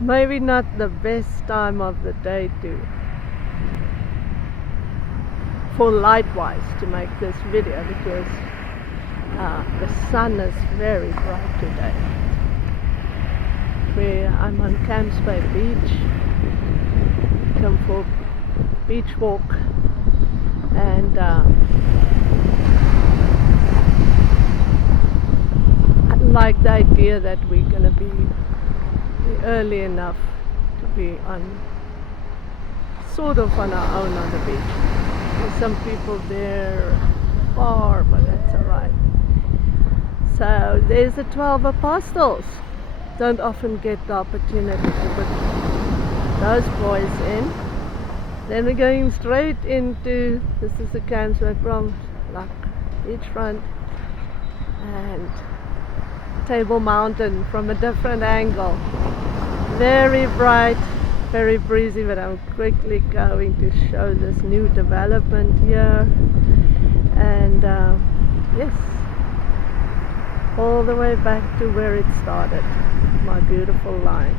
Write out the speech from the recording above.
Maybe not the best time of the day for light-wise to make this video, because the sun is very bright today. I'm on Campsbay Beach, come for beach walk, and I like the idea that we're gonna be early enough to be sort of on our own on the beach. There's some people there far, but that's alright. So there's the 12 apostles. Don't often get the opportunity to put those boys in. Then we're going straight into, this is the Campsbay beachfront, and Table Mountain from a different angle. Very bright, very breezy, but I'm quickly going to show this new development here. And yes, all the way back to where it started, my beautiful line.